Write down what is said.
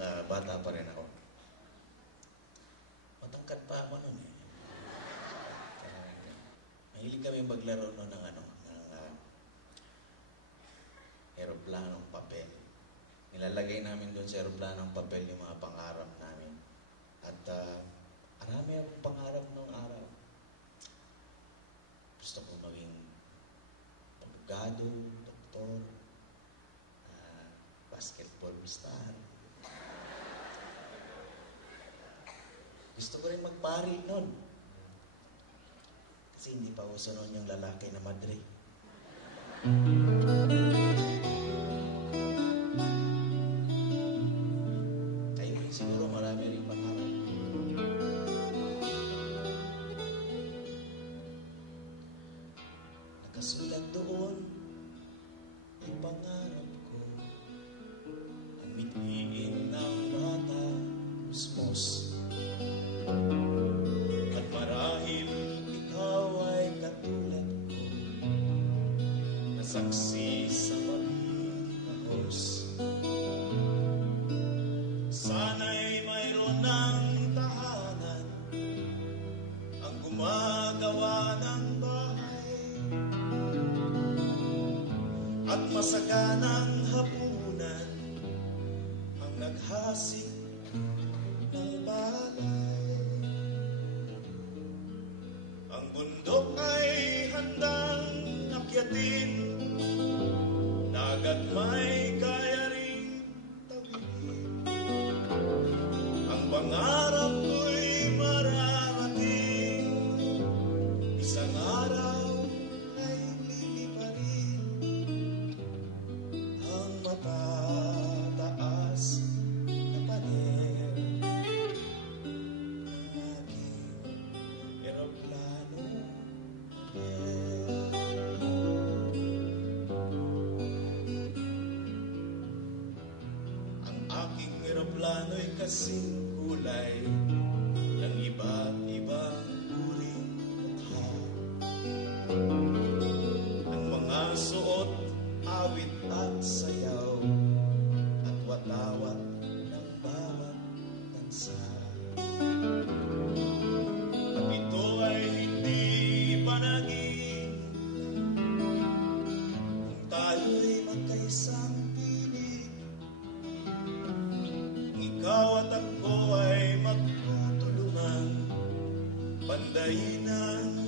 bata pa rin ako. Matangkad pa ako nun eh. Mahilig kami maglaro nun ng aeroplanong papel. Nilalagay namin doon sa aeroplanong papel yung mga pangarap namin. At marami akong pangarap noong araw. Gusto ko maging abogado, doktor, basketball star. Gusto ko rin magpari noon. Kasi hindi pa uso noon yung lalaki na madre. Kayo rin siguro marami rin pangarap. Nakasulat doon yung pangarap ko. Ang mithiin ng bata, usmos. At marahil ikaw ay katulad ko, nasaksi sa pag-ihahos. Sana'y mayroon ng tahanan ang gumagawa ng bahay at masaganang hapunan ang naghasik ng balay. Ang bundok ay handang akyatin, dagat may kaya ring tawidin. Ang pangarap ko'y mararating, isang araw ay liliparin. Ang matataas na pader ng aking eroplano. Ang aking eroplano'y kasing kulay ng iba't ibang uring mukha. Ang mga suot, awit at sayaw at watawat ng bawat tansa. At ito ay hindi panagin kung tayo'y magkaisang piling. Kung ikaw at ako ay magtutulungan, pandayin ang